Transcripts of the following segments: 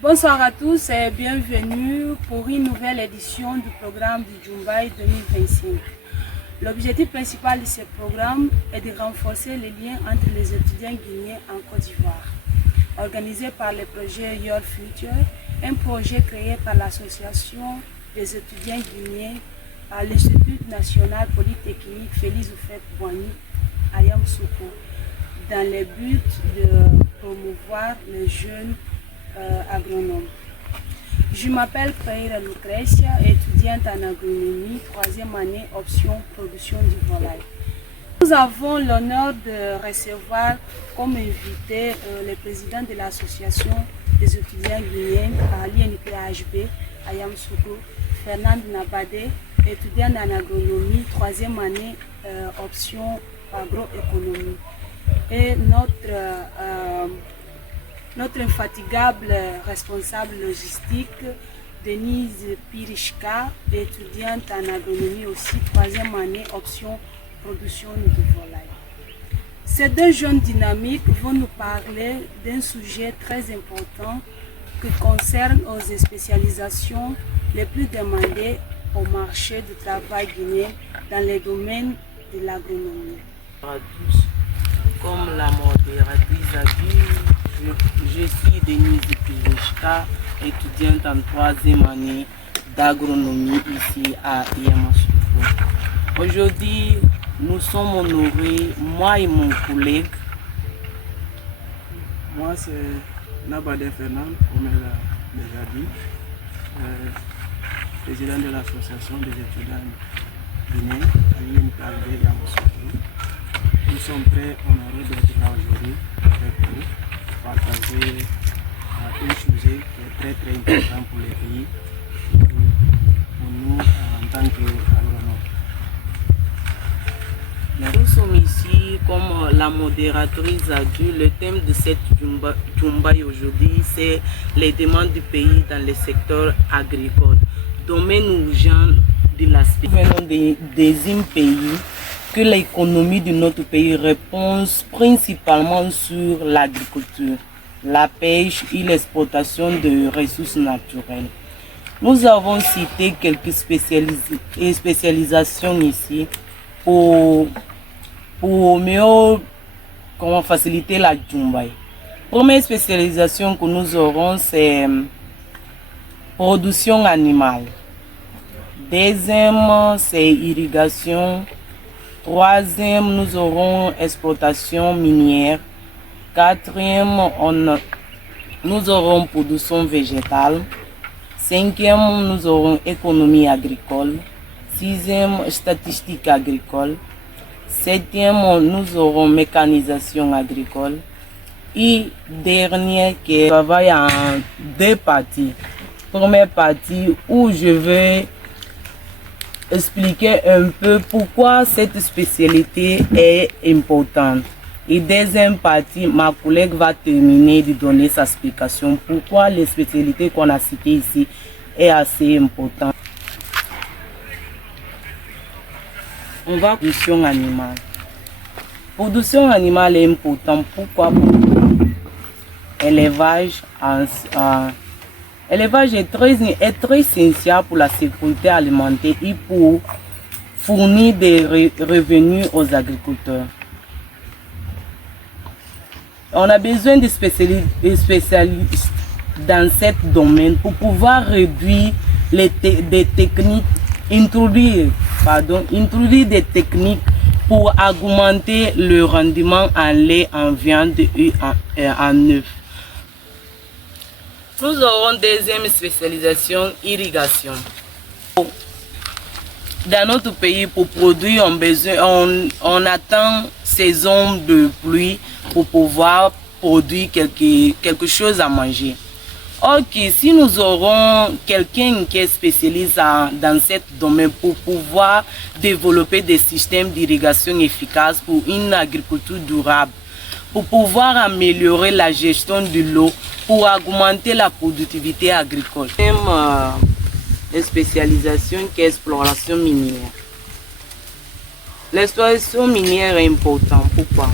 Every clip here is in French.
Bonsoir à tous et bienvenue pour une nouvelle édition du programme du Djumbai 2025. L'objectif principal de ce programme est de renforcer les liens entre les étudiants guinéens en Côte d'Ivoire. Organisé par le projet Your Future, un projet créé par l'association des étudiants guinéens à l'Institut national polytechnique Félix Houphouët-Boigny à Yamoussoukro, dans le but de promouvoir les jeunes agronomes. Je m'appelle Peira Lucrecia, étudiante en agronomie, 3e année, option production du volaille. Nous avons l'honneur de recevoir comme invité le président de l'association des étudiants guinéens à l'INPHB à Yamoussoukro, Fernand Nabadé, étudiant en agronomie, 3e année, option agroéconomie. Et notre infatigable responsable logistique, Denise Pirichka, étudiante en agronomie aussi, 3e année, option production de volaille. Ces deux jeunes dynamiques vont nous parler d'un sujet très important qui concerne aux spécialisations les plus demandées au marché du travail guinéen dans les domaines de l'agronomie. À tous, comme la modératrice a dit, je suis Denise Pirichka, étudiante en 3e année d'agronomie ici à Yamoussoukro. Aujourd'hui, nous sommes honorés, moi et mon collègue. Moi, c'est Nabadé Fernand, comme elle a déjà dit, président de l'association des étudiants guinéens à l'INPHB Yamoussoukro. Nous sommes très honorés d'être là aujourd'hui avec vous, partager un sujet qui est très important pour les pays, pour nous en tant qu'agronomes. Nous sommes ici, comme la modératrice a dit, le thème de cette Djumbai aujourd'hui, c'est les demandes du pays dans le secteur agricole. Domaine urgent de l'aspect. Nous venons des pays que l'économie de notre pays repose principalement sur l'agriculture, la pêche et l'exploitation de ressources naturelles. Nous avons cité quelques spécialisations ici pour mieux faciliter la Djumbai. Première spécialisation que nous aurons, c'est production animale. Deuxième, c'est irrigation. Troisième, nous aurons exploitation minière. Quatrième, nous aurons production végétale. Cinquième, nous aurons économie agricole. Sixième, statistique agricole. Septième, nous aurons mécanisation agricole. Et dernier, qui travaille en deux parties. Première partie où je vais expliquer un peu pourquoi cette spécialité est importante. Et deuxième partie, ma collègue va terminer de donner sa explication pourquoi les spécialités qu'on a citées ici est assez importante. On va production animale. Production animale est importante. Pourquoi? Élevage est très essentiel pour la sécurité alimentaire et pour fournir des revenus aux agriculteurs. On a besoin de spécialistes dans ce domaine pour pouvoir réduire introduire des techniques pour augmenter le rendement en lait, en viande et en œufs. Nous aurons deuxième spécialisation, irrigation. Dans notre pays, pour produire, on attend saison de pluie pour pouvoir produire quelque chose à manger. Ok, si nous aurons quelqu'un qui est spécialisé dans ce domaine pour pouvoir développer des systèmes d'irrigation efficaces pour une agriculture durable, pour pouvoir améliorer la gestion de l'eau, pour augmenter la productivité agricole. Une spécialisation qui est l'exploration minière. L'exploration minière est importante. Pourquoi?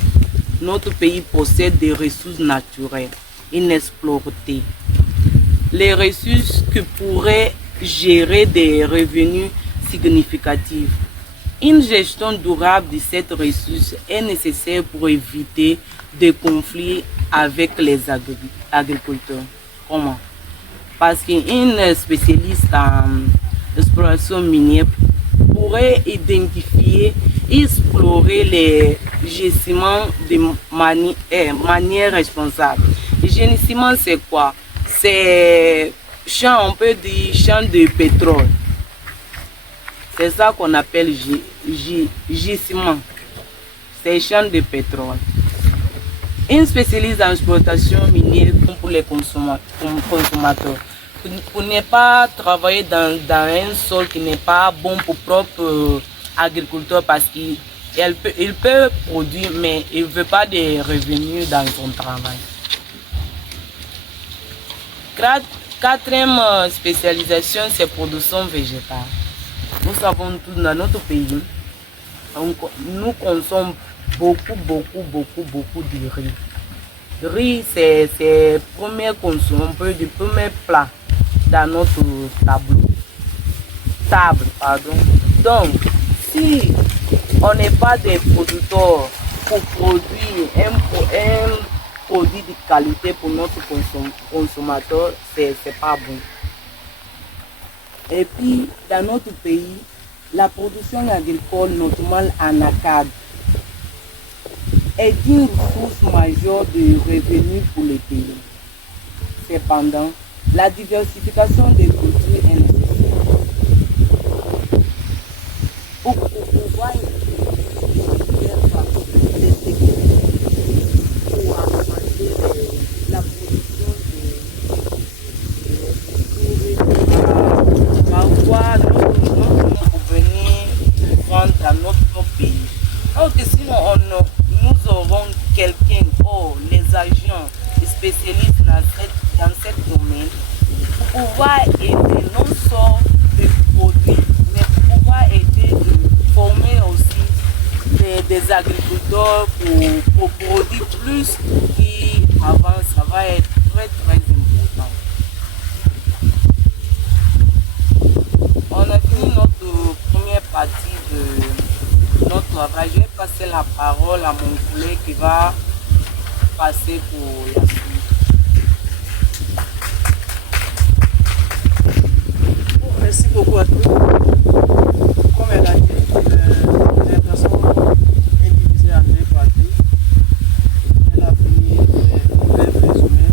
Notre pays possède des ressources naturelles inexplorées. les ressources qui pourraient gérer des revenus significatifs. Une gestion durable de cette ressource est nécessaire pour éviter des conflits avec les agriculteurs. Comment? Parce qu'une spécialiste en exploration minière pourrait identifier et explorer les gisements de manière responsable. Le gisement, c'est quoi? C'est on peut dire champ de pétrole. C'est ça qu'on appelle gisement. C'est champ de pétrole. Une spécialiste en exploitation minière pour les consommateurs. Pour ne pas travailler dans un sol qui n'est pas bon pour propre agriculteur parce qu'il peut produire mais il ne veut pas de revenus dans son travail. Quatrième spécialisation, c'est production végétale. Nous savons tous dans notre pays, nous consommons beaucoup de riz. Riz, c'est le premier plat dans notre table. Donc, si on n'est pas des producteurs pour produire un produit de qualité pour notre consommateur, c'est pas bon. Et puis, dans notre pays, la production agricole, notamment en ACAD, est une ressource majeure de revenus pour le pays. Cependant, la diversification des cultures est nécessaire. Pour pouvoir pour augmenter la production de parfois nous venir vendre dans notre pays. Alors que sinon nous aurons quelqu'un, les agents spécialistes dans ce domaine pour pouvoir aider non seulement de produire, mais pour pouvoir aider de former aussi des agriculteurs pour produire plus qui avance. Ça va être très important. On a fini notre première partie de notre travail. Je vais passer la parole à mon collègue qui va passer pour la suite. Merci beaucoup à tous. Comme elle a dit, l'intention est divisée en deux parties. Elle a fini un bref résumé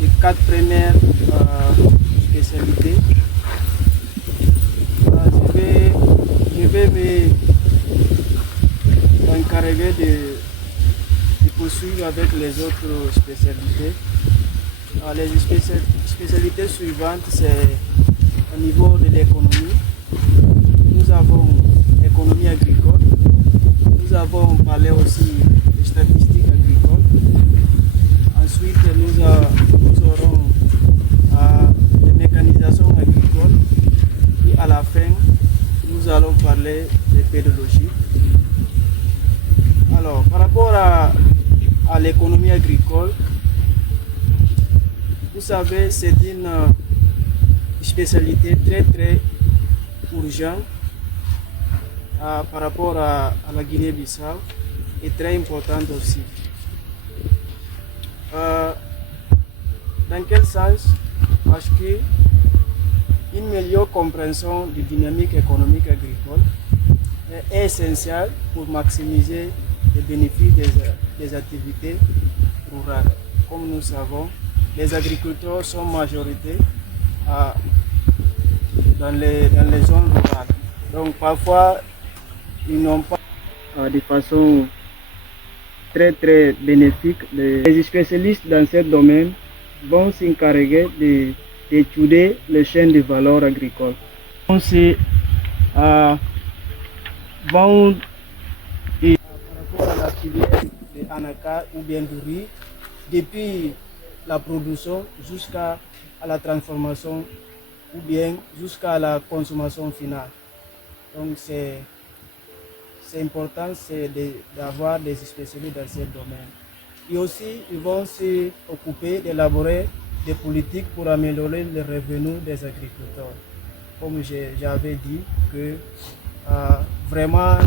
des 4 premières spécialités. Je vais m'encarreguer de poursuivre avec les autres spécialités. Les spécialités suivantes, c'est au niveau de l'économie. Nous avons l'économie agricole. Nous avons parlé aussi des statistiques agricoles. Ensuite, nous aurons les mécanisations agricoles. Et à la fin, nous allons parler de pédologie. Alors, par rapport à l'économie agricole, vous savez, c'est une spécialité très urgente par rapport à la Guinée-Bissau et très importante aussi. Dans quel sens? Parce que une meilleure compréhension du dynamique économique agricole est essentielle pour maximiser les bénéfices des activités rurales. Comme nous savons, les agriculteurs sont majorité dans les zones rurales. Donc parfois, ils n'ont pas de façon très bénéfique. Les spécialistes dans ce domaine vont s'encarreguer d'étudier les chaînes de valeur agricole. On sait vendre par rapport à la filière de anacarde ou bien du riz, depuis la production jusqu'à la transformation ou bien jusqu'à la consommation finale. Donc c'est important d'avoir des spécialistes dans ce domaine. Et aussi, ils vont s'occuper d'élaborer des politiques pour améliorer les revenus des agriculteurs. Comme j'avais dit, que vraiment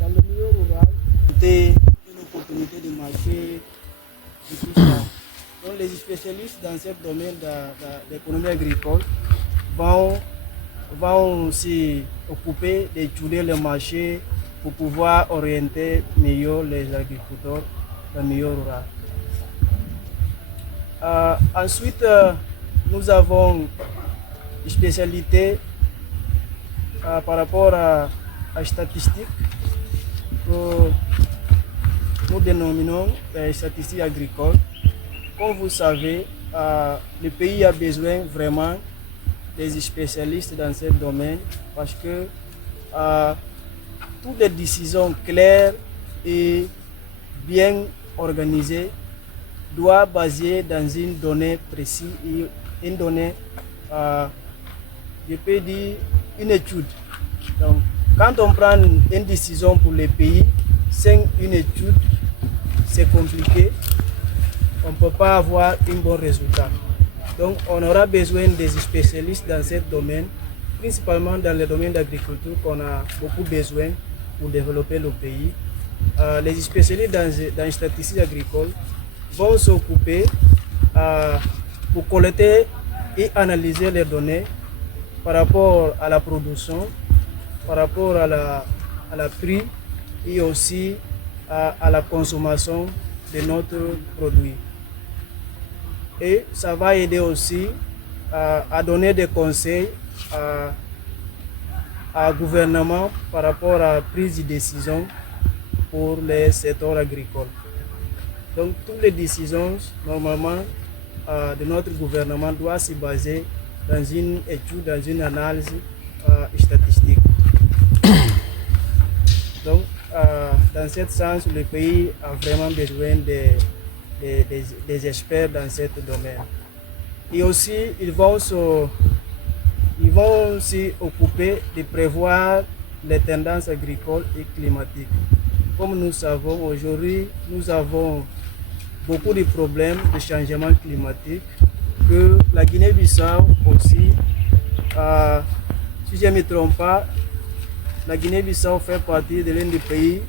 dans le milieu rural, c'était une opportunité de marché et tout ça. Donc les spécialistes dans ce domaine de l'économie agricole vont aussi occuper d'étudier le marché pour pouvoir orienter mieux les agriculteurs dans le milieu rural. Ensuite, nous avons une spécialité par rapport à statistiques que nous dénominons statistiques agricoles. Comme vous savez, le pays a besoin vraiment des spécialistes dans ce domaine parce que toutes les décisions claires et bien organisées doivent baser dans une donnée précise et une donnée, je peux dire, une étude. Donc, quand on prend une décision pour le pays sans une étude, c'est compliqué. On ne peut pas avoir un bon résultat. Donc, on aura besoin des spécialistes dans ce domaine, principalement dans le domaine d'agriculture qu'on a beaucoup besoin pour développer le pays. Les spécialistes dans les statistiques agricoles vont s'occuper pour collecter et analyser les données par rapport à la production, par rapport à la prix et aussi à la consommation de notre produit. Et ça va aider aussi à donner des conseils au gouvernement par rapport à la prise de décision pour les secteurs agricoles. Donc toutes les décisions normalement de notre gouvernement doivent se baser dans une étude, dans une analyse statistique. Donc dans ce sens, le pays a vraiment besoin des experts dans ce domaine. Et aussi, ils vont s'y occuper de prévoir les tendances agricoles et climatiques. Comme nous savons, aujourd'hui, nous avons beaucoup de problèmes de changement climatique, que la Guinée-Bissau aussi, si je ne me trompe pas, la Guinée-Bissau fait partie de l'un des pays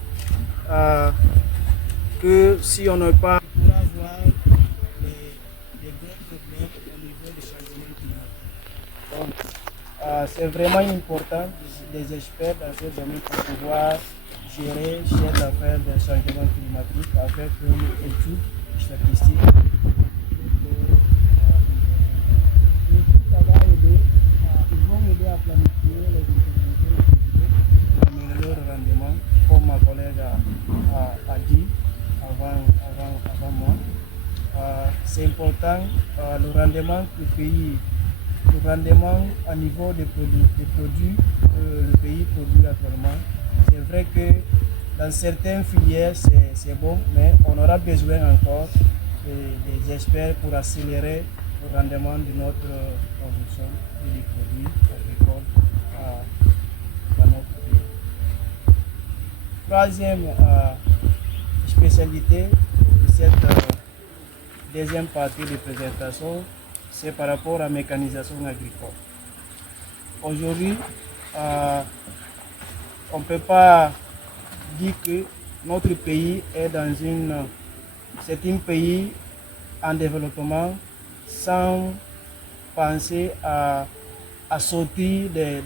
que si on n'a pas, on pourra avoir des gros problèmes au niveau du changement climatique. Donc, c'est vraiment important des experts dans ce domaine pour pouvoir gérer cette affaire de changement climatique avec une étude statistique. Ça va aider, ils vont aider à planifier les interventions pour améliorer le rendement, comme ma collègue a dit avant moi. C'est important, le rendement du pays, le rendement au niveau des produits que le pays produit actuellement. C'est vrai que dans certaines filières c'est bon, mais on aura besoin encore des experts pour accélérer le rendement de notre production et des produits agricoles dans notre pays. Troisième spécialité de cette deuxième partie de présentation, c'est par rapport à la mécanisation agricole. Aujourd'hui, on ne peut pas dire que notre pays est c'est un pays en développement sans penser à sortir de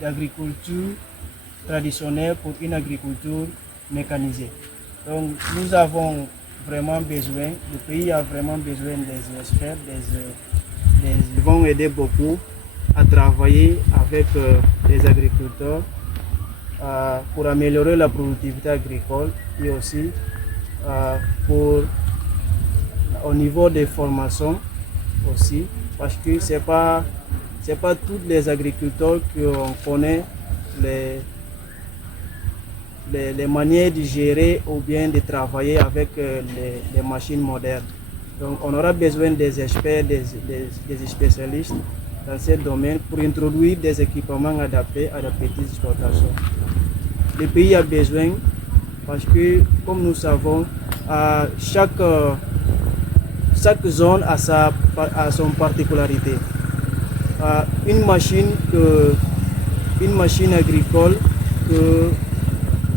l'agriculture traditionnelle pour une agriculture mécanisée. Donc nous avons vraiment besoin, le pays a vraiment besoin des experts, ils vont aider beaucoup à travailler avec les agriculteurs pour améliorer la productivité agricole et aussi au niveau des formations aussi, parce que c'est pas tous les agriculteurs qu'on connaît les manières de gérer ou bien de travailler avec les machines modernes. Donc on aura besoin des experts, des spécialistes dans ce domaine pour introduire des équipements adaptés à la petite exploitation. Le pays a besoin parce que, comme nous savons, chaque zone a son particularité. Une machine agricole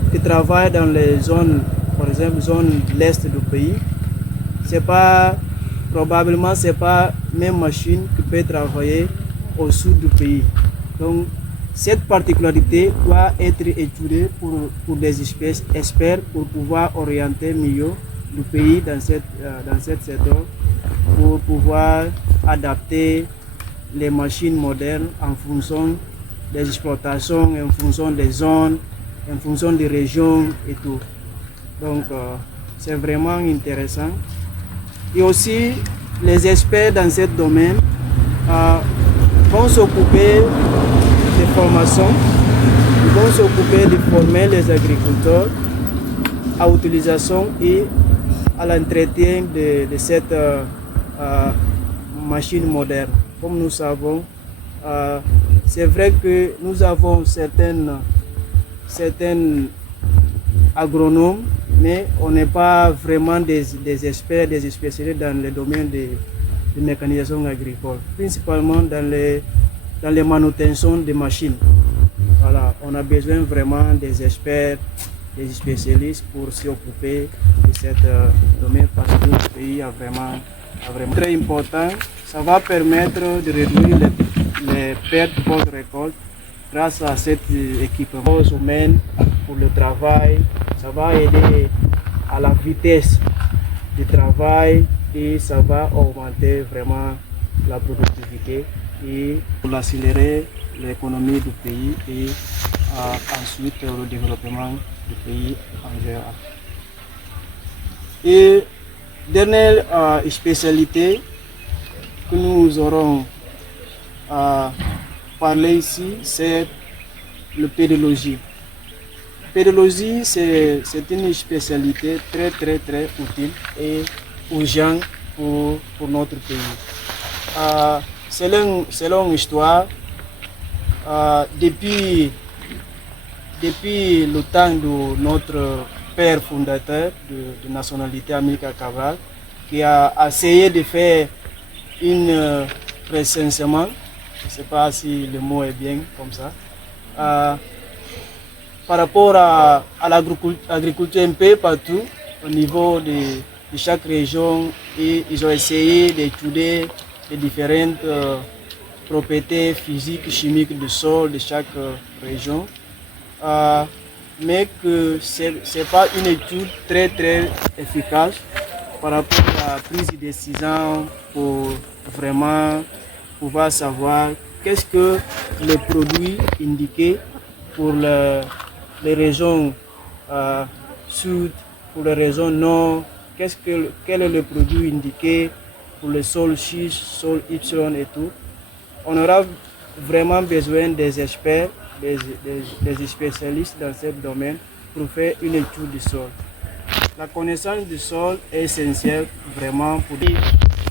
qui travaille dans les zones, par exemple, zone de l'est du pays, probablement c'est pas la même machine qui peut travailler au sud du pays. Donc cette particularité doit être étudiée pour des experts pour pouvoir orienter mieux le pays dans cette secteur, pour pouvoir adapter les machines modernes en fonction des exploitations, en fonction des zones, en fonction des régions et tout. Donc c'est vraiment intéressant. Et aussi, les experts dans ce domaine vont s'occuper des formations, ils vont s'occuper de former les agriculteurs à l'utilisation et à l'entretien de cette machine moderne. Comme nous savons, c'est vrai que nous avons certains agronomes, mais on n'est pas vraiment des experts, des spécialistes dans le domaine de mécanisation agricole, principalement dans les manutentions des machines. Voilà, on a besoin vraiment des experts, des spécialistes pour s'occuper de ce domaine parce que le pays a vraiment très important. Ça va permettre de réduire les pertes post-récolte grâce à cet équipement humain pour le travail. Ça va aider à la vitesse du travail et ça va augmenter vraiment la productivité et pour accélérer l'économie du pays et ensuite le développement du pays en général. Et dernière spécialité que nous aurons parlé ici, c'est le pédologie. Pédologie, c'est une spécialité très utile et urgente pour notre pays. Selon l'histoire, depuis le temps de notre père fondateur de nationalité Amilcar Cabral, qui a essayé de faire un recensement, je ne sais pas si le mot est bien comme ça, par rapport à l'agriculture un peu partout au niveau de chaque région, et ils ont essayé d'étudier les différentes propriétés physiques, chimiques du sol de chaque région, mais que ce n'est pas une étude très efficace par rapport à la prise de décision pour vraiment pouvoir savoir qu'est-ce que les produits indiqués pour les régions sud, pour les régions nord, quel est le produit indiqué pour le sol X, sol Y et tout. On aura vraiment besoin des experts, des spécialistes dans ce domaine pour faire une étude du sol. La connaissance du sol est essentielle vraiment pour dire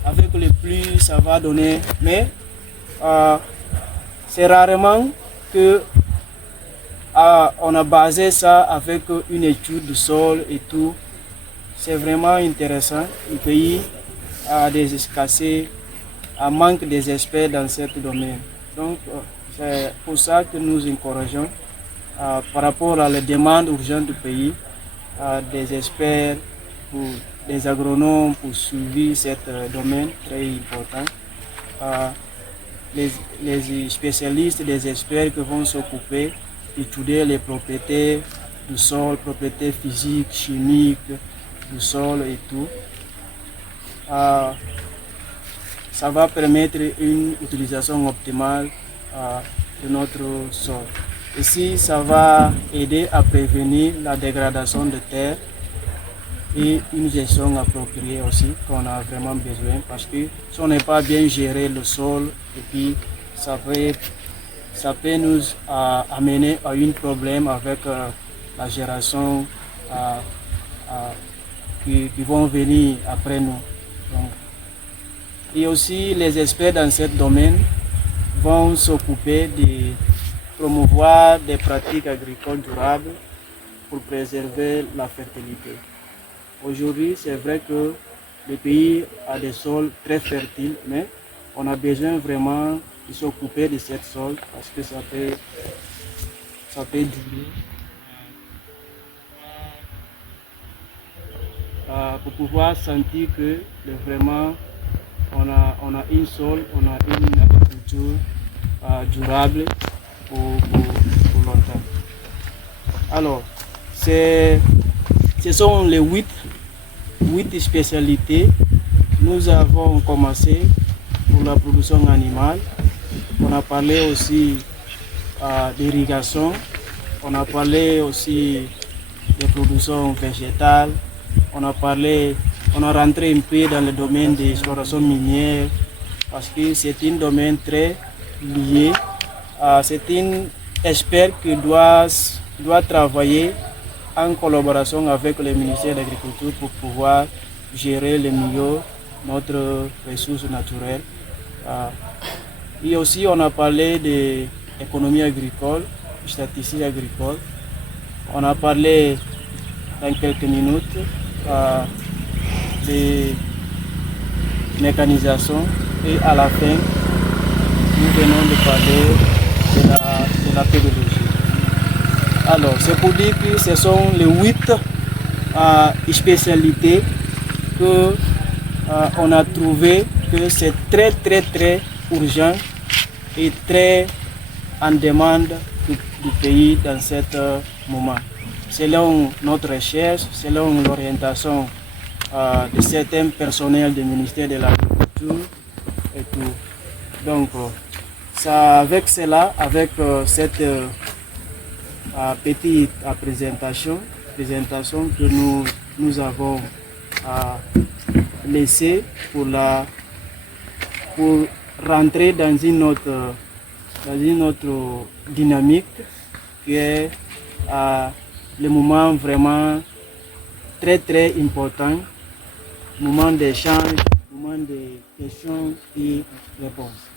avec le pluie ça va donner, mais c'est rarement que on a basé ça avec une étude du sol et tout. C'est vraiment intéressant. Le pays a des escassés, manque des experts dans ce domaine. Donc c'est pour ça que nous encourageons par rapport à la demande urgente du pays, des experts, des agronomes pour suivre ce domaine très important. Les spécialistes, des experts qui vont s'occuper d'étudier les propriétés du sol, propriétés physiques, chimiques du sol et tout. Ça va permettre une utilisation optimale de notre sol. Ici, ça va aider à prévenir la dégradation de terre et une gestion appropriée aussi qu'on a vraiment besoin, parce que si on n'est pas bien géré le sol, et puis ça peut nous amener à un problème avec la génération qui vont venir après nous. Donc, Et aussi les experts dans ce domaine vont s'occuper de promouvoir des pratiques agricoles durables pour préserver la fertilité. Aujourd'hui, c'est vrai que le pays a des sols très fertiles, mais on a besoin vraiment de s'occuper de cette sol parce que ça peut durer. Pour pouvoir sentir que vraiment on a une sol, on a une agriculture durable pour longtemps. Alors, ce sont les 8 spécialités. Nous avons commencé pour la production animale. On a parlé aussi d'irrigation. On a parlé aussi de production végétale. On a rentré un peu dans le domaine de l'exploration minière parce que c'est un domaine très lié. C'est un expert qui doit travailler en collaboration avec le ministère de l'Agriculture pour pouvoir gérer le milieu, notre ressource naturelle. Et aussi, on a parlé de l'économie agricole, statistique agricole. On a parlé dans quelques minutes de mécanisation et à la fin, nous venons de parler de la pédologie. Alors, c'est pour dire que ce sont les 8 spécialités que on a trouvé que c'est très urgent et très en demande du pays dans ce moment. Selon notre recherche, selon l'orientation de certains personnels du ministère de l'Agriculture et tout. Donc, avec cela, avec cette petite présentation que nous avons laissée pour rentrer dans une autre dynamique qui est le moment vraiment très important, moment d'échange, moment de questions et réponses.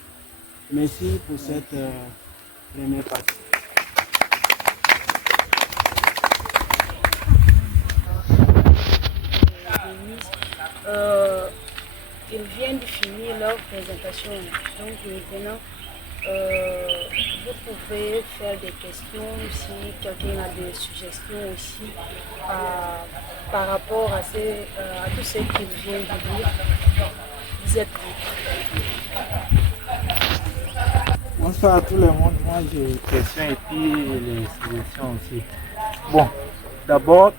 Merci pour cette première partie. Ils viennent de finir leur présentation. Donc maintenant, vous pouvez faire des questions si quelqu'un a des suggestions aussi par rapport à tout ce qu'il vient de dire. Vous êtes Bonsoir à tout le monde. Moi j'ai des questions et puis les suggestions aussi. Bon, d'abord,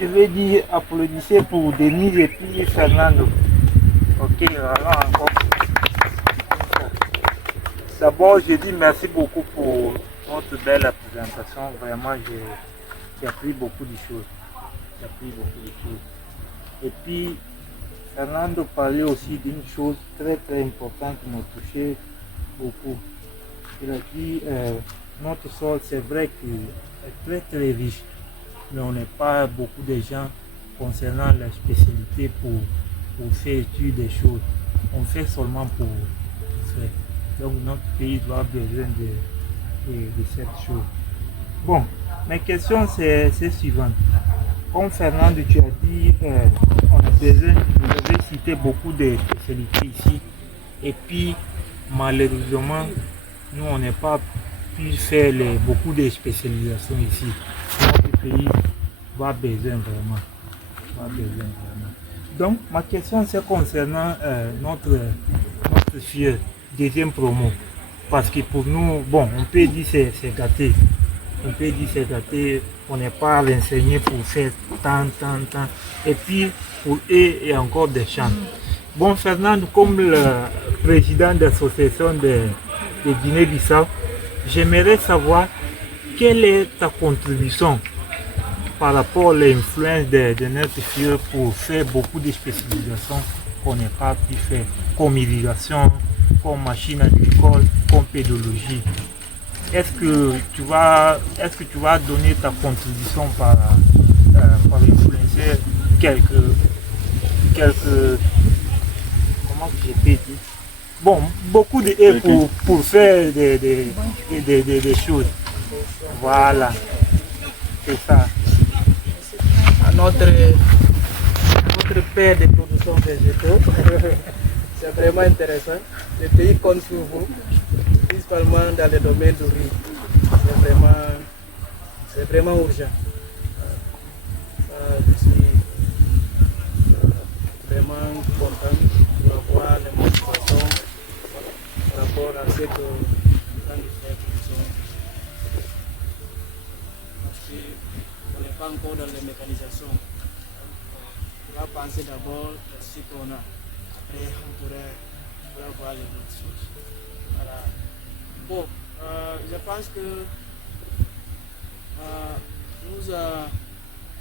je vais dire applaudissez pour Denise et puis Fernando. Ok, alors encore. D'abord, je dis merci beaucoup pour votre belle présentation. Vraiment, j'ai appris beaucoup de choses. Et puis, Fernando parlait aussi d'une chose très importante qui m'a touché beaucoup. Il a dit notre sol, c'est vrai qu'il est très riche, mais on n'est pas beaucoup de gens concernant la spécialité pour faire étude des choses. On fait seulement pour faire. Donc notre pays doit avoir besoin de cette chose. Bon, mes questions c'est suivante. Comme Fernando, tu as dit, on a besoin, vous avez cité beaucoup de spécialités ici. Et puis, malheureusement, nous, on n'a pas pu faire beaucoup de spécialisations ici. Notre pays va besoin vraiment. Donc, ma question, c'est concernant notre fier, deuxième promo. Parce que pour nous, bon, on peut dire c'est gâté. On n'est pas renseigné pour faire tant. Et puis, pour eux, il y a encore des champs. Bon, Fernando, comme le président de l'association de Guinée-Bissau, j'aimerais savoir quelle est ta contribution par rapport à l'influence de notre fier pour faire beaucoup de spécialisations qu'on n'a pas pu faire, comme irrigation, comme machine agricole, comme pédologie. Est-ce que tu vas donner ta contribution par influencer quelques comment je peux dire. Bon, beaucoup d'aide pour faire des choses. Voilà, c'est ça. À notre père de production végétaux, c'est vraiment intéressant. Le pays compte sur vous, principalement dans le domaine du riz. C'est vraiment urgent. Je suis vraiment content de voir les motivations par rapport à ce que nous sommes de faire production. Parce qu'on n'est pas encore dans les mécanisations. On va penser d'abord à ce qu'on a. Après, on pourrait voir les autres choses. Voilà. Bon, je pense que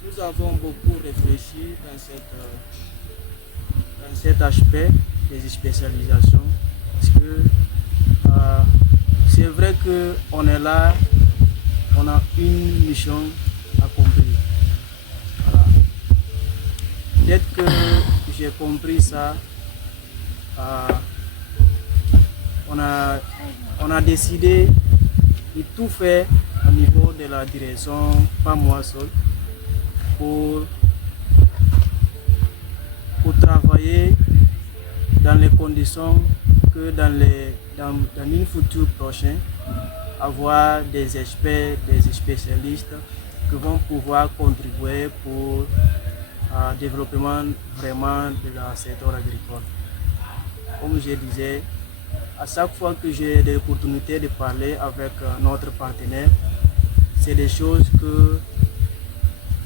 nous avons beaucoup réfléchi dans cet aspect des spécialisations. Parce que c'est vrai qu'on est là, on a une mission accomplie. Voilà. Peut-être que j'ai compris ça. On a décidé de tout faire au niveau de la direction, pas moi seul, pour travailler dans les conditions que dans une future prochaine, avoir des experts, des spécialistes qui vont pouvoir contribuer pour le développement vraiment de la secteur agricole. Comme je disais, à chaque fois que j'ai l'opportunité de parler avec notre partenaire, c'est des choses que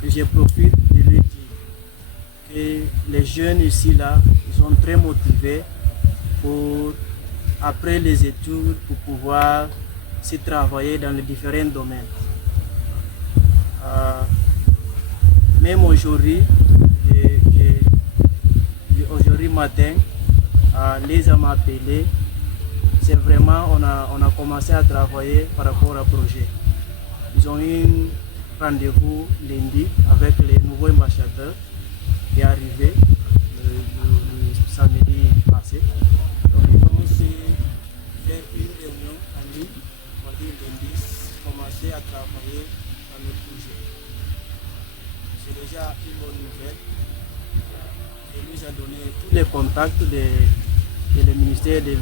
je profite de lui dire. Que les jeunes ici, là, ils sont très motivés pour, après les études, pour pouvoir se travailler dans les différents domaines. Même aujourd'hui, aujourd'hui matin, Lisa m'a appelé. C'est vraiment, on a commencé à travailler par rapport au projet. Ils ont eu un rendez-vous lundi avec les nouveaux ambassadeurs qui est arrivé le samedi passé. Donc ils vont aussi faire une réunion en ligne, mardi lundi, commencer à travailler dans le projet. C'est déjà une bonne nouvelle. Il nous a donné tous les contacts de le ministère de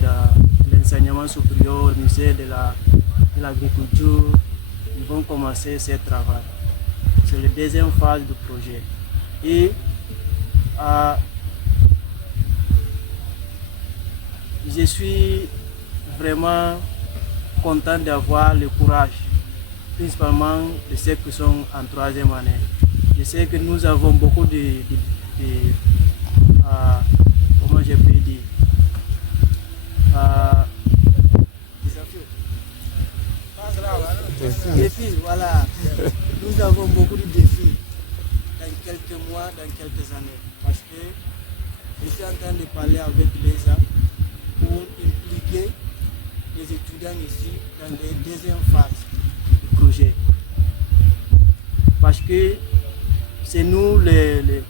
l'enseignement supérieur, le ministère de l'agriculture. Ils vont commencer ce travail. C'est la deuxième phase du projet. Et je suis vraiment content d'avoir le courage, principalement de ceux qui sont en troisième année. Je sais que nous avons beaucoup de comment je peux dire, défis, voilà. Nous avons beaucoup de défis dans quelques mois, dans quelques années. Parce que je suis en train de parler avec l'ESA pour impliquer les étudiants ici dans les deuxième phases du projet. Parce que c'est nous les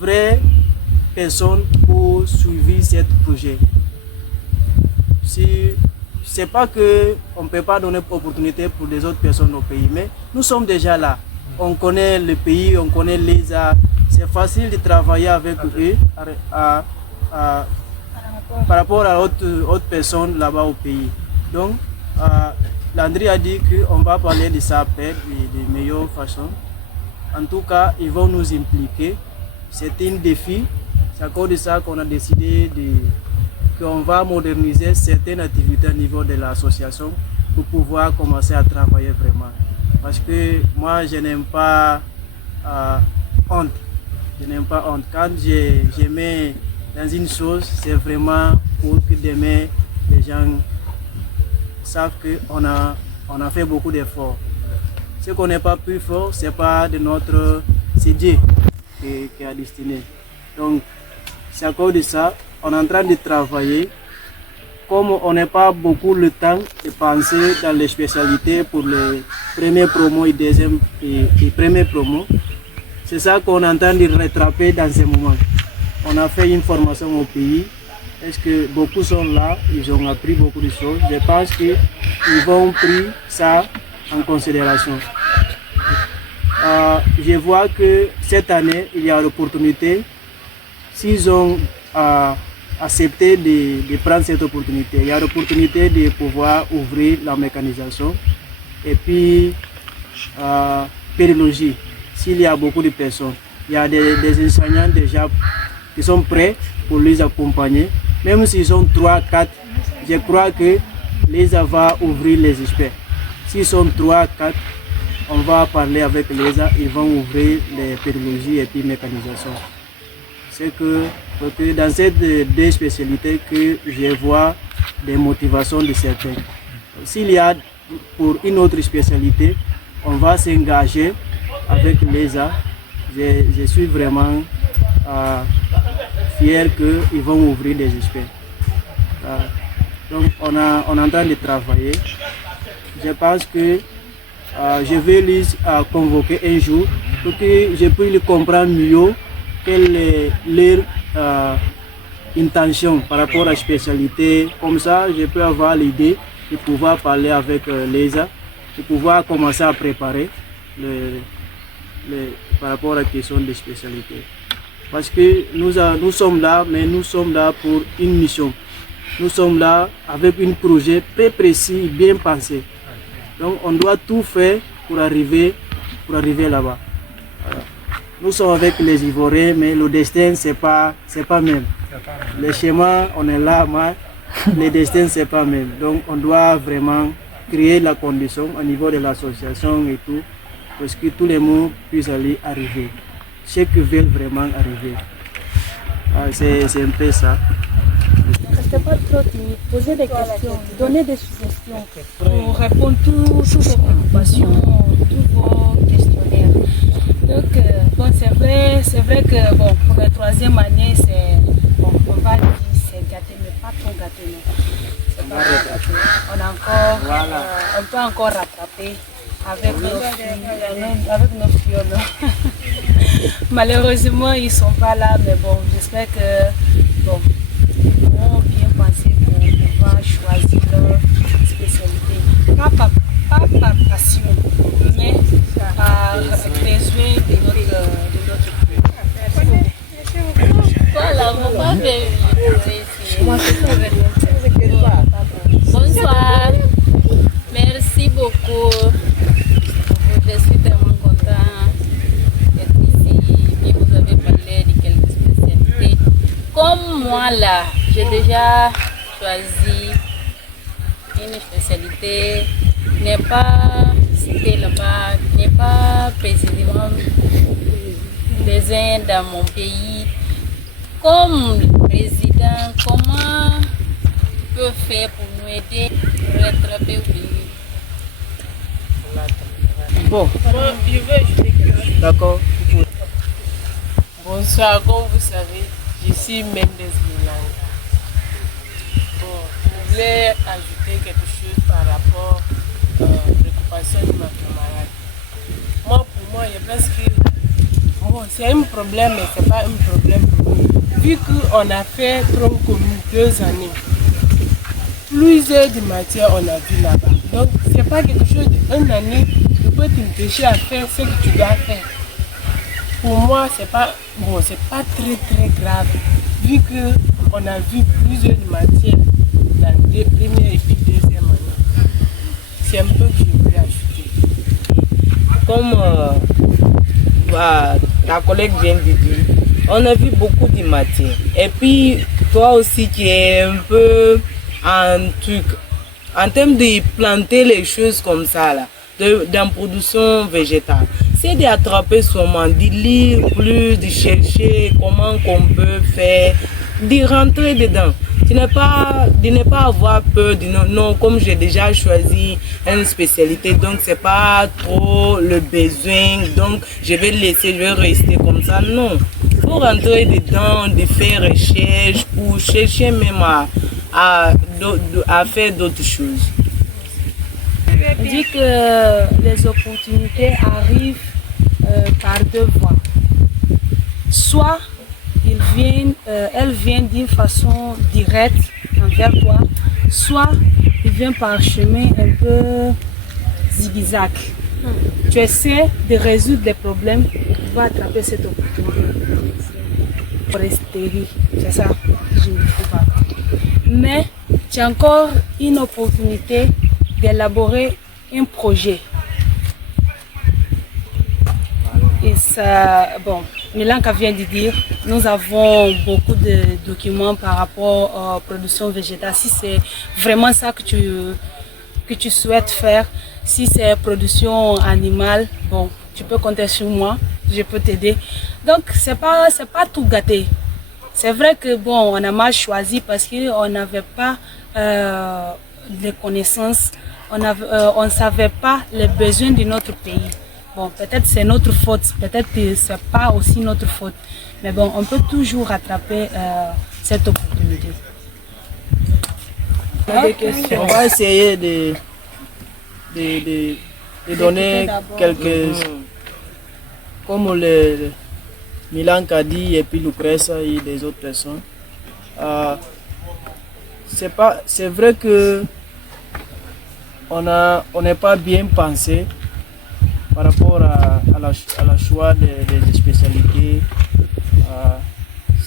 vraies personnes pour suivre ce projet. C'est pas qu'on ne peut pas donner opportunité pour les autres personnes au pays, mais nous sommes déjà là. On connaît le pays, on connaît l'ESA. C'est facile de travailler avec eux par rapport à autres personnes là-bas au pays. Donc, Landry a dit qu'on va parler de ça après, de meilleure façon. En tout cas, ils vont nous impliquer. C'est un défi. C'est à cause de ça qu'on a décidé qu'on va moderniser certaines activités au niveau de l'association pour pouvoir commencer à travailler vraiment. Parce que moi, je n'aime pas honte. Je n'aime pas honte. Quand je mets dans une chose, c'est vraiment pour que demain, les gens savent qu'on a fait beaucoup d'efforts. Ce qu'on n'est pas plus fort, ce n'est pas de notre CD qui est destiné. Donc, c'est à cause de ça, on est en train de travailler. Comme on n'a pas beaucoup le temps de penser dans les spécialités pour les premiers promos et deuxième et premiers promos, c'est ça qu'on est en train de rattraper dans ce moment. on a fait une formation au pays. Est-ce que beaucoup sont là, ils ont appris beaucoup de choses. Je pense qu'ils vont prendre ça en considération. Je vois que cette année, il y a l'opportunité, s'ils ont accepté de prendre cette opportunité, il y a l'opportunité de pouvoir ouvrir la mécanisation et puis pédagogie. S'il y a beaucoup de personnes, il y a des enseignants déjà qui sont prêts pour les accompagner. Même s'ils sont 3, 4, je crois que l'ESA va ouvrir les experts. S'ils sont 3, 4, on va parler avec l'ESA, ils vont ouvrir les pédagogies et puis mécanisation. C'est que dans ces deux spécialités que je vois des motivations de certains. S'il y a pour une autre spécialité, on va s'engager avec l'ESA. Je suis vraiment fier qu'ils vont ouvrir des experts. Donc on est en train de travailler. Je pense que je vais les convoquer un jour pour que je puisse comprendre mieux quelle est leur intention par rapport à la spécialité. Comme ça, je peux avoir l'idée de pouvoir parler avec l'ESA, de pouvoir commencer à préparer par rapport à la question des spécialités. Parce que nous sommes là, mais nous sommes là pour une mission. Nous sommes là avec un projet très précis, bien pensé. Donc on doit tout faire pour arriver là-bas. Voilà. Nous sommes avec les Ivoiriens, mais le destin, c'est pas même. Le schéma, on est là, mais le destin, c'est pas même. Donc on doit vraiment créer la condition au niveau de l'association et tout, parce que tout le monde puisse arriver. Ceux qui veulent vraiment arriver. C'est un peu ça. Ne restez pas trop timide, posez des questions, donnez des suggestions pour répondre à toutes vos préoccupations, tous vos questionnaires. Donc, bon, c'est vrai que bon, pour la 3e année, on va dire c'est gâté, mais pas trop gâté. Non. C'est pas trop gâté. On peut encore rattraper avec nos filles. Malheureusement, ils ne sont pas là, mais bon, j'espère que bon, ils pourront bien penser pour pouvoir choisir leur spécialité. Pas par passion, mais par besoin de notre Voilà, bonsoir. Merci beaucoup. Je suis tellement content d'être ici. Et vous avez parlé de quelques spécialités. Comme moi là, j'ai déjà choisi une spécialité qui n'est pas citée là-bas, qui n'est pas précisément besoin dans mon pays. Comme le président, comment peut faire pour nous aider à rattraper au pays? Bon, Je veux ajouter quelque chose. d'accord. Bonsoir, comme vous savez, je suis Mendes Milanga. Bon, je voulais ajouter quelque chose par rapport aux préoccupations de ma camarade. Pour moi, je pense que bon, c'est un problème, mais ce n'est pas un problème pour nous. Vu qu'on a fait tronc commun 2 années, plusieurs de matières on a vu là-bas. Donc, ce n'est pas quelque chose d'une année qui peut t'empêcher à faire ce que tu dois faire. Pour moi, c'est pas très grave, vu qu'on a vu plusieurs matières dans les premières et puis 2e année. C'est un peu que je voulais ajouter. Comme ta collègue vient de dire, on a vu beaucoup de matières. Et puis, toi aussi qui es un peu en truc, en termes de planter les choses comme ça, là, dans production végétale, c'est d'attraper seulement, de lire plus, de chercher comment qu'on peut faire, de rentrer dedans. De ne pas avoir peur de non, comme j'ai déjà choisi une spécialité, donc c'est pas trop le besoin, donc je vais rester comme ça. Non, il faut rentrer dedans, de faire recherche ou chercher même à faire d'autres choses. On dit que les opportunités arrivent par 2 voies. Soit elle vient d'une façon directe envers toi, soit il vient par chemin un peu zigzag. Tu essaies de résoudre des problèmes pour pouvoir attraper cette opportunité. Foresterie, c'est ça, je ne sais pas. Mais tu as encore une opportunité d'élaborer un projet. Et ça, bon, Milanka vient de dire, nous avons beaucoup de documents par rapport aux productions végétales. Si c'est vraiment ça que tu souhaites faire, si c'est production animale, bon, tu peux compter sur moi, je peux t'aider. Donc, c'est pas tout gâté. C'est vrai que bon, on a mal choisi parce qu'on n'avait pas de connaissances, on ne savait pas les besoins de notre pays. Bon, peut-être c'est notre faute, peut-être que c'est pas aussi notre faute. Mais bon, on peut toujours rattraper cette opportunité. On va essayer de donner quelques, comme le Milanka dit et puis Lucrèce et des autres personnes. C'est vrai que on n'est pas bien pensé par rapport à la choix des spécialités.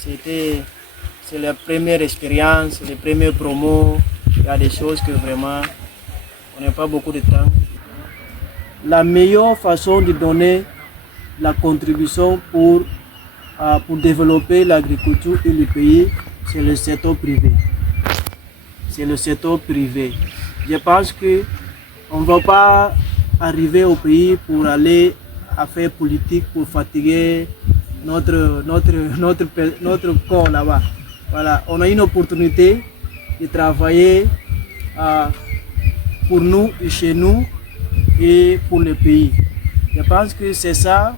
C'est la première expérience, les premiers promos. Il y a des choses que vraiment on n'a pas beaucoup de temps. La meilleure façon de donner la contribution pour développer l'agriculture et le pays, c'est le secteur privé. C'est le secteur privé. Je pense qu'on ne va pas arriver au pays pour aller à faire politique, pour fatiguer notre corps là-bas. Voilà, on a une opportunité de travailler pour nous et chez nous et pour le pays. Je pense que c'est ça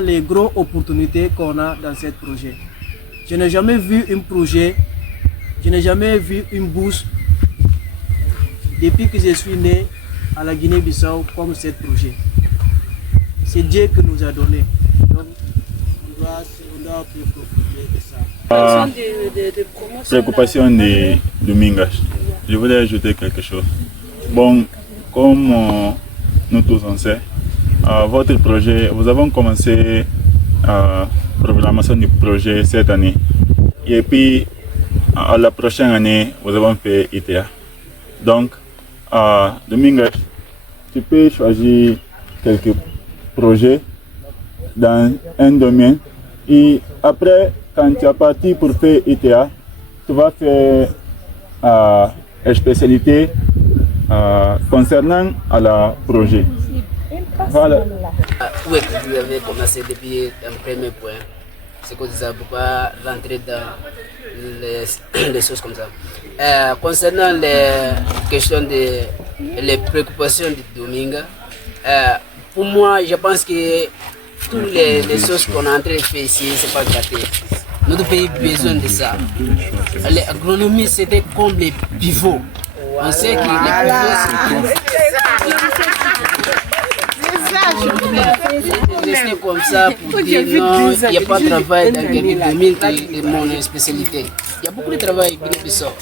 les grosses opportunités qu'on a dans ce projet. Je n'ai jamais vu un projet, je n'ai jamais vu une bourse depuis que je suis né à la Guinée-Bissau comme ce projet. C'est Dieu qui nous a donné. Donc, on doit profiter de ça. Préoccupation de Domingas. Je voulais ajouter quelque chose. Bon, comme nous tous on sait, votre projet, vous avez commencé la programmation du projet cette année. Et puis, à la prochaine année, vous avez fait ITA. Donc, Domingas, tu peux choisir quelques projets dans un domaine. Et après, quand tu es parti pour faire ITA, tu vas faire une spécialité concernant le projet. Voilà. Oui, vous avez commencé depuis un premier point. C'est que ça ne peut pas rentrer dans les choses comme ça. Concernant les questions les préoccupations de Dominga, pour moi, je pense que toutes les choses qu'on est en train de faire ici, ce n'est pas gâté. Notre pays a besoin de ça. L'agronomie, c'était comme les pivots. On sait que les pivots, rester comme ça pour dire non, il n'y a pas de travail dans quelques domaines de mon spécialité. Il y a beaucoup de travail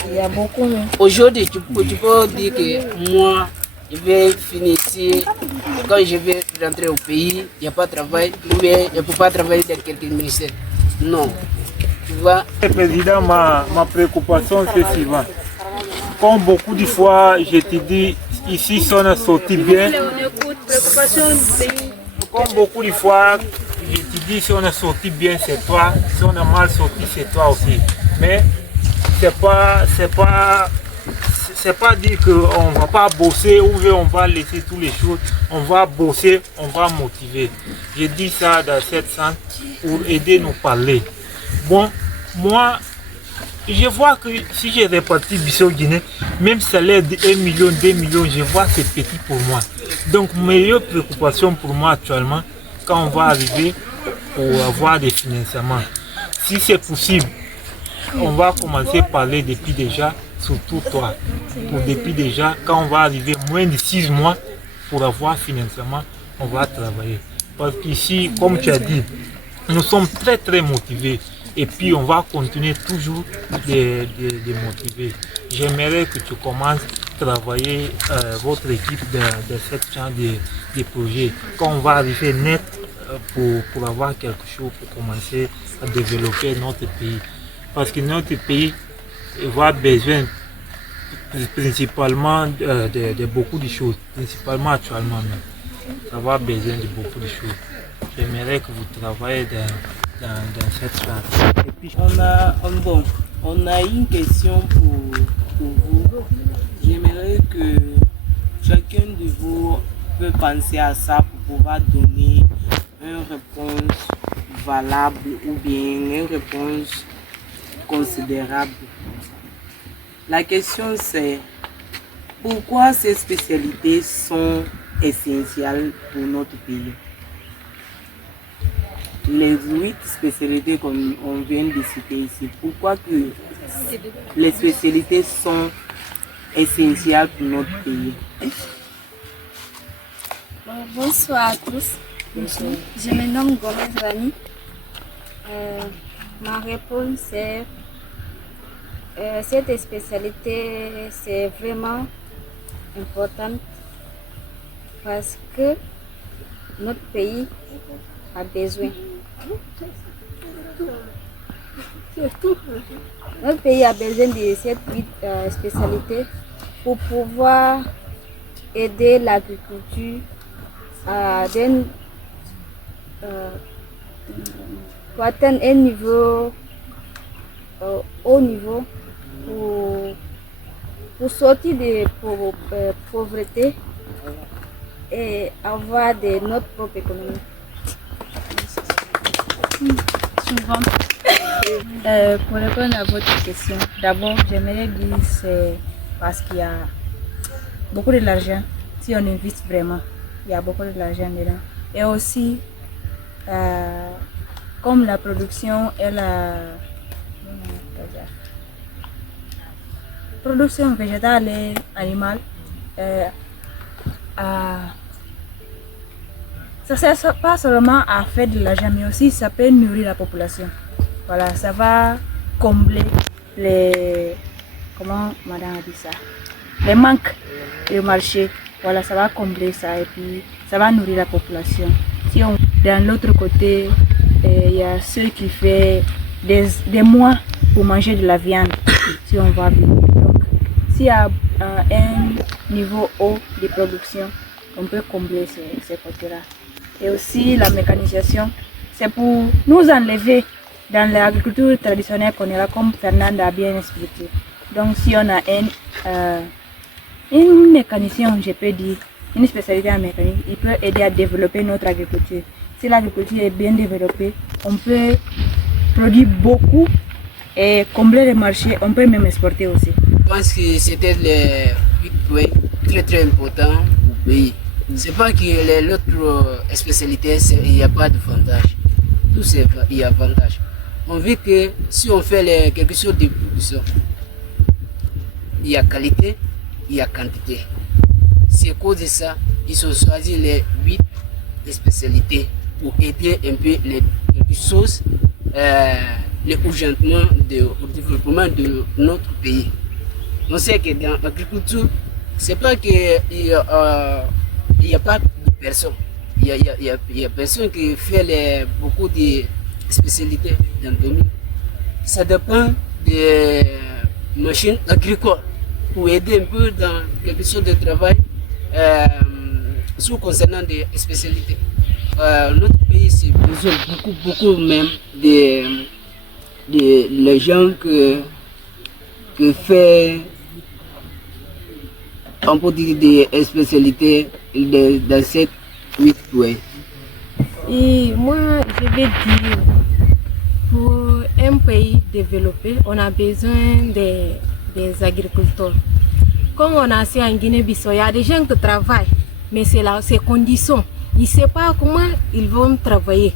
Il y a beaucoup. Aujourd'hui, tu peux dire que moi, je vais finir ici. Quand je vais rentrer au pays, il n'y a pas de travail. Mais je ne peux pas travailler dans quelques ministères. Non. Tu vois? Président, ma préoccupation c'est suivant. Comme beaucoup de fois, je te dis, ici, si on a sorti bien. Comme beaucoup de fois, je te dis, si on a sorti bien, c'est toi. Si on a mal sorti, c'est toi aussi. Mais c'est pas dire qu'on ne va pas bosser ou on va laisser toutes les choses. On va bosser, on va motiver. Je dis ça dans cette sens pour aider nous parler. Bon, moi, je vois que si j'ai réparti Bissau Guinée, même salaire de 1 million, 2 millions, je vois que c'est petit pour moi. Donc, meilleure préoccupation pour moi actuellement, quand on va arriver pour avoir des financements. Si c'est possible, on va commencer à parler depuis déjà, surtout toi. Pour depuis déjà, quand on va arriver moins de 6 mois pour avoir financement, on va travailler. Parce qu'ici, comme tu as dit, nous sommes très très motivés. Et puis on va continuer toujours de motiver. J'aimerais que tu commences à travailler votre équipe de cette genre de projet. Quand on va arriver net pour avoir quelque chose, pour commencer à développer notre pays. Parce que notre pays va besoin principalement de beaucoup de choses, principalement actuellement même. Ça va besoin de beaucoup de choses. J'aimerais que vous travaillez dans cette phase. Et puis on a une question pour vous. J'aimerais que chacun de vous peut penser à ça pour pouvoir donner une réponse valable ou bien une réponse considérable. La question c'est pourquoi ces spécialités sont essentielles pour notre pays? Les 8 spécialités qu'on vient de citer ici, pourquoi que les spécialités sont essentielles pour notre pays? Bonsoir à tous. Bonsoir. Je me nomme Gomez Rani. Ma réponse est cette spécialité c'est vraiment importante parce que notre pays a besoin. Notre pays a besoin de cette spécialité pour pouvoir aider l'agriculture à atteindre un niveau haut niveau pour sortir de pauvreté et avoir notre propre économie. Pour répondre à votre question, d'abord j'aimerais dire c'est parce qu'il y a beaucoup de l'argent. Si on investe vraiment, il y a beaucoup de l'argent dedans. Et aussi, comme la production et la production végétale et animale, ça ne sert pas seulement à faire de l'argent, mais aussi ça peut nourrir la population. Voilà, ça va combler les... Comment madame a dit ça? Les manques du marché. Voilà, ça va combler ça et puis ça va nourrir la population. Si on, dans l'autre côté, il y a ceux qui font des mois pour manger de la viande, si on va bien. Donc, s'il y a un niveau haut de production, on peut combler ces côtés-là. Et aussi la mécanisation, c'est pour nous enlever dans l'agriculture traditionnelle qu'on est là, comme Fernand a bien expliqué. Donc si on a une mécanicien, je peux dire, une spécialité en mécanique, il peut aider à développer notre agriculture. Si l'agriculture est bien développée, on peut produire beaucoup et combler les marchés, on peut même exporter aussi. Je pense que c'était les 8 points très très importants au pays. C'est pas que l'autre spécialité, il n'y a pas d'avantage. Tout c'est il y a avantage. On veut que si on fait quelque chose de production, il y a qualité, il y a quantité. C'est à cause de ça ils ont choisi les 8 spécialités pour aider un peu quelque chose, urgentement au développement de notre pays. On sait que dans l'agriculture, c'est pas qu'il n'y a pas de personnes. Il y a personnes qui font beaucoup de spécialités dans le domaine. Ça dépend des machines agricoles pour aider un peu dans quelque chose de travail concernant des spécialités. Notre pays, c'est besoin beaucoup même de les gens qui font on peut dire des spécialités dans cette 8 points. Et moi, je vais dire, pour un pays développé, on a besoin des agriculteurs. Comme on a assez en Guinée-Bissau, il y a des gens qui travaillent, mais c'est là, ces conditions. Ils ne savent pas comment ils vont travailler.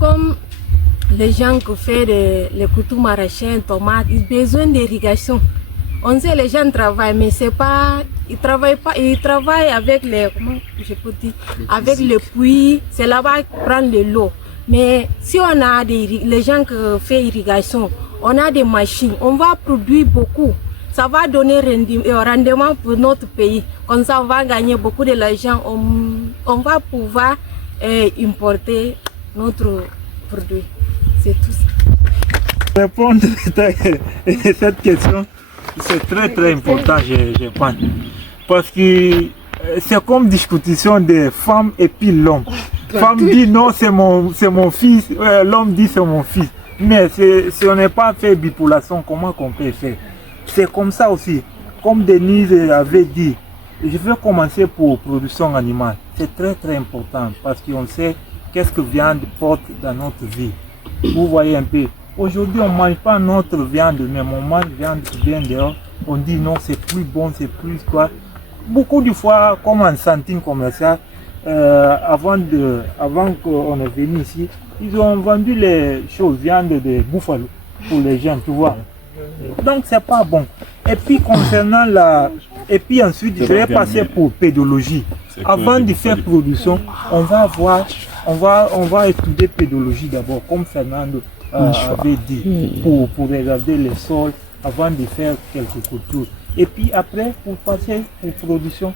Comme les gens qui font les couteaux maraîchers, tomates, ils ont besoin d'irrigation. On sait les gens travaillent, mais c'est pas, ils travaillent avec les, comment je peux dire, avec le puits. C'est là-bas qu'ils prennent de l'eau. Mais si on a les gens qui font irrigation, on a des machines, on va produire beaucoup. Ça va donner rendement pour notre pays. Comme ça, on va gagner beaucoup de l'argent. On va pouvoir importer notre produit. C'est tout ça. Répondre à cette question, c'est très important, je pense. Parce que c'est comme discussion de femmes et puis l'homme. Femme dit non, c'est mon fils, l'homme dit c'est mon fils. Mais si on n'est pas fait bipolation, comment qu'on peut faire? C'est comme ça aussi. Comme Denise avait dit, je veux commencer pour production animale. C'est très important parce qu'on sait qu'est-ce que viande porte dans notre vie. Vous voyez un peu. Aujourd'hui, on ne mange pas notre viande, mais on mange viande qui vient dehors. On dit non, c'est plus bon, c'est plus quoi. Beaucoup de fois, comme en cantine commerciale, avant qu'on est venu ici, ils ont vendu les choses, viande de bouffalo pour les jeunes, tu vois. Donc c'est pas bon. Et puis concernant et puis ensuite je vais passer pour pédologie. Avant de faire production, on va étudier pédologie d'abord, comme Fernando avait dit, pour regarder les sols avant de faire quelques cultures. Et puis après, pour passer pour production,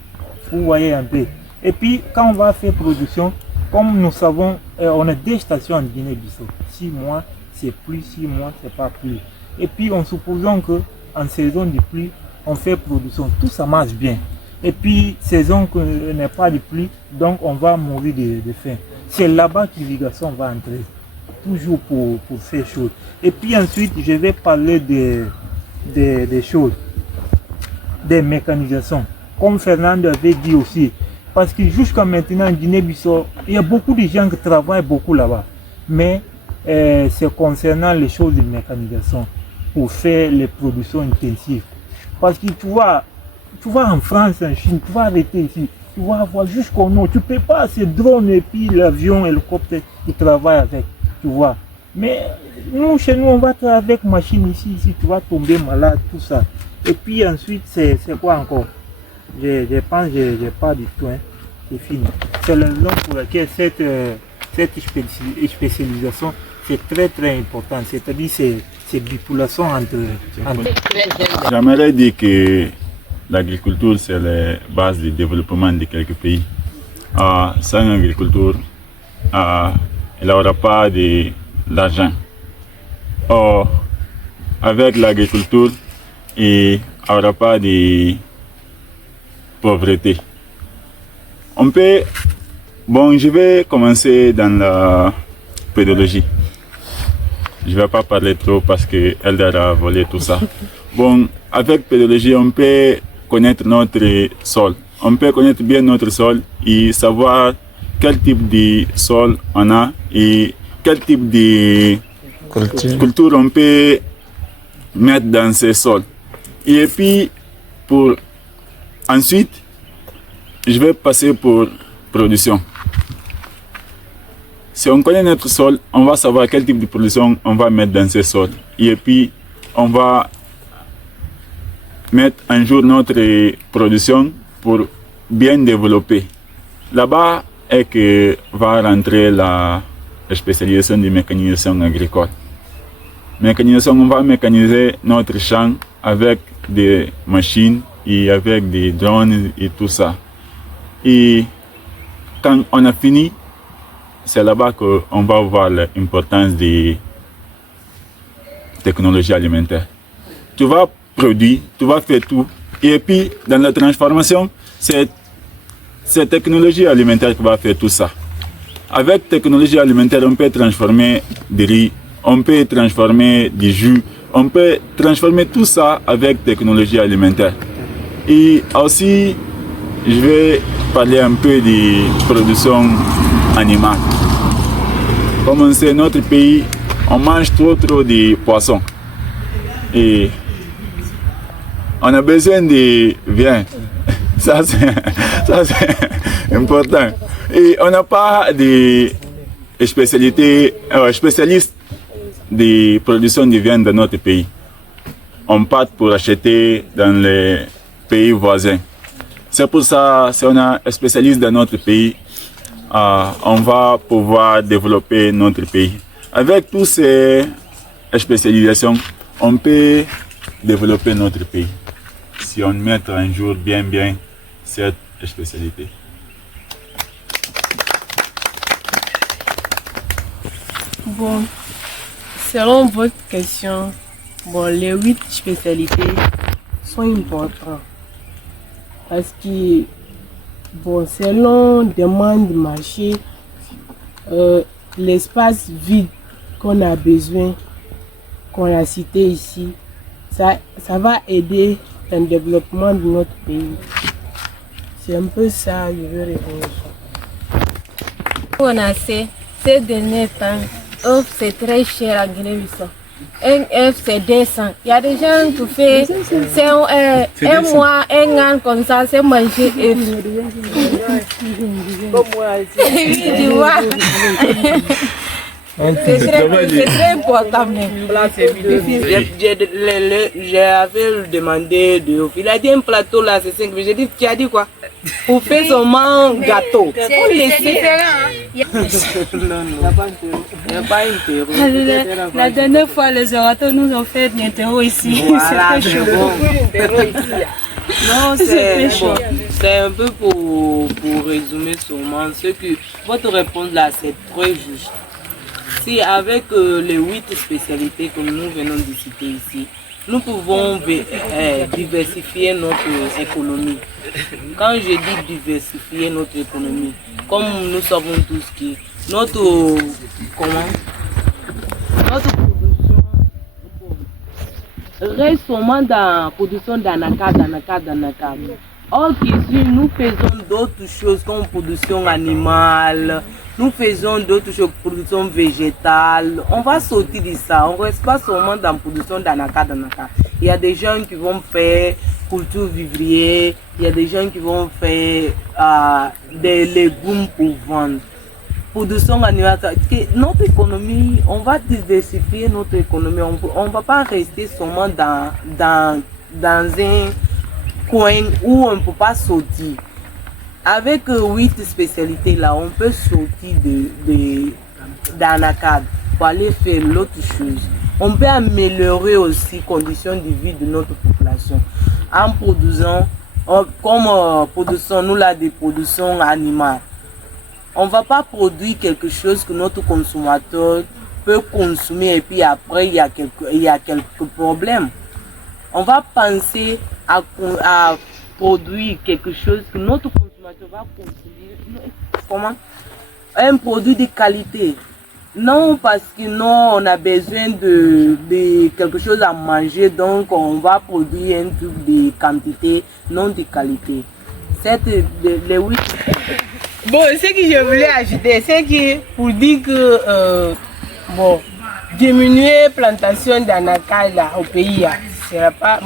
vous voyez un peu. Et puis quand on va faire production, comme nous savons, on a 2 stations en Guinée-Bissau. 6 mois, c'est pluie, 6 mois, c'est pas pluie. Et puis en supposant qu'en saison de pluie, on fait production, tout ça marche bien. Et puis saison que n'est pas de pluie, donc on va mourir de faim. C'est là-bas que l'irrigation va entrer, toujours pour ces choses. Et puis ensuite, je vais parler des choses, des mécanisations. Comme Fernando avait dit aussi, parce que jusqu'à maintenant en Guinée-Bissau, il y a beaucoup de gens qui travaillent beaucoup là-bas. Mais c'est concernant les choses de mécanisation pour faire les productions intensives. Parce que tu vois en France, en Chine, tu vas arrêter ici, tu vas avoir jusqu'au nord, tu ne peux pas ces drones et puis l'avion, l'hélicoptère, qui travaillent avec, tu vois. Mais nous, chez nous, on va travailler avec machine ici, tu vas tomber malade, tout ça. Et puis ensuite, c'est quoi encore? Je pense que je n'ai pas du tout, hein. C'est fini. C'est le nom pour lequel cette spécialisation, c'est très important. C'est-à-dire c'est bipolation entre... J'aimerais dire que l'agriculture, c'est la base du développement de quelques pays. Sans agriculture, il n'y aura pas d'argent. Or, avec l'agriculture, il n'y aura pas de pauvreté. On peut... Bon, je vais commencer dans la pédologie. Je ne vais pas parler trop parce qu'elle a volé tout ça. Bon, avec pédologie, on peut connaître notre sol. On peut connaître bien notre sol et savoir quel type de sol on a et quel type de culture on peut mettre dans ces sols. Et puis, ensuite, je vais passer pour production. Si on connaît notre sol, on va savoir quel type de production on va mettre dans ces sols. Et puis, on va mettre un jour notre production pour bien développer. Là-bas est que va rentrer la spécialisation de mécanisation agricole. Mécanisation, on va mécaniser notre champ avec des machines et avec des drones et tout ça. Et quand on a fini, c'est là-bas qu'on va voir l'importance des technologies alimentaires. Tu vas produire, tu vas faire tout. Et puis, dans la transformation, c'est technologie alimentaire qui va faire tout ça. Avec technologie alimentaire, on peut transformer du riz, on peut transformer du jus, on peut transformer tout ça avec technologie alimentaire. Et aussi, je vais parler un peu de production animale. Comme on sait, notre pays, on mange trop de poissons. Et on a besoin de viande. Ça, c'est important. Et on n'a pas de spécialistes de production de viande dans notre pays. On part pour acheter dans les pays voisins. C'est pour ça, si on a un spécialiste dans notre pays, on va pouvoir développer notre pays. Avec toutes ces spécialisations, on peut développer notre pays si on met un jour bien cette spécialité. Bon, selon votre question, bon, les 8 spécialités sont importantes parce que, bon, selon demande du marché, l'espace vide qu'on a besoin, qu'on a cité ici, ça va aider dans le développement de notre pays. C'est un peu ça, je veux répondre. On a ces derniers temps, c'est très cher à Guinée-Bissau. Un œuf c'est 200. Il y a des gens qui font un mois, un an comme ça, c'est manger œuf. Tu vois. C'est très important. J'avais demandé de. Il a dit un plateau là, c'est 5. J'ai dit, tu as dit quoi? Pour faire seulement gâteau. C'est différent. Non, il n'y a pas intérêt. La dernière fois, les orateurs nous ont fait de l'interro ici. Voilà, c'est très chaud. Non, c'est un peu pour résumer sûrement ce que votre réponse là, c'est très juste. Si avec les 8 spécialités que nous venons de citer ici, nous pouvons diversifier notre économie. Quand je dis diversifier notre économie, comme nous savons tous que notre production reste seulement dans la production d'anaka. Or qu'ici, nous faisons d'autres choses comme production animale, nous faisons d'autres choses, production végétale. On va sortir de ça, on ne reste pas seulement dans la production d'anaka. Il y a des gens qui vont faire culture vivrière, il y a des gens qui vont faire des légumes pour vendre. Production animale, notre économie, on va diversifier notre économie, on ne va pas rester seulement dans un coin où on ne peut pas sortir. Avec 8 spécialités là, on peut sortir d'Anacad pour aller faire l'autre chose. On peut améliorer aussi les conditions de vie de notre population en produisant, comme produisons nous là des productions animales. On ne va pas produire quelque chose que notre consommateur peut consommer et puis après il y a quelques problèmes. On va penser à produire quelque chose que notre consommateur va consommer. Comment? Un produit de qualité. Non parce que non, on a besoin de quelque chose à manger, donc on va produire un truc de quantité, non de qualité. Les 8. Bon, ce que je voulais ajouter, c'est que pour dire que diminuer la plantation d'anacarde au pays, c'est pas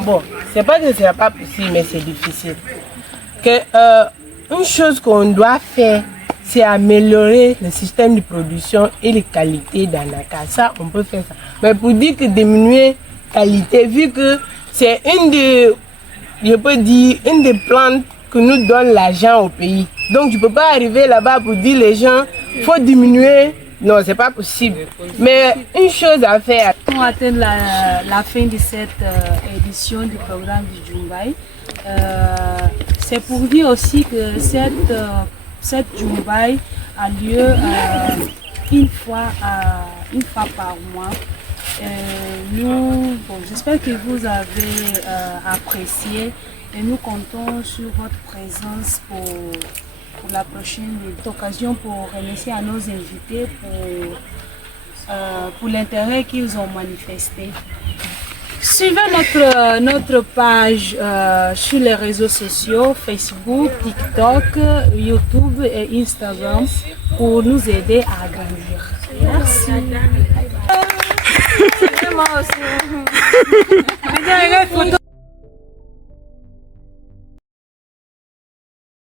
que ce sera pas possible, mais c'est difficile. Une chose qu'on doit faire, c'est améliorer le système de production et les qualités d'anacarde. Ça, on peut faire ça. Mais pour dire que diminuer la qualité, vu que c'est une des plantes que nous donne l'argent au pays. Donc tu ne peux pas arriver là-bas pour dire les gens, il faut diminuer. Non, c'est pas possible. Mais une chose à faire. On atteint la fin de cette édition du programme du Djumbai. C'est pour dire aussi que cette Djumbai a lieu une fois par mois. J'espère que vous avez apprécié et nous comptons sur votre présence pour la prochaine occasion, pour remercier à nos invités pour l'intérêt qu'ils ont manifesté. Suivez notre page sur les réseaux sociaux, Facebook, TikTok, YouTube et Instagram pour nous aider à grandir. Merci. C'est moi aussi.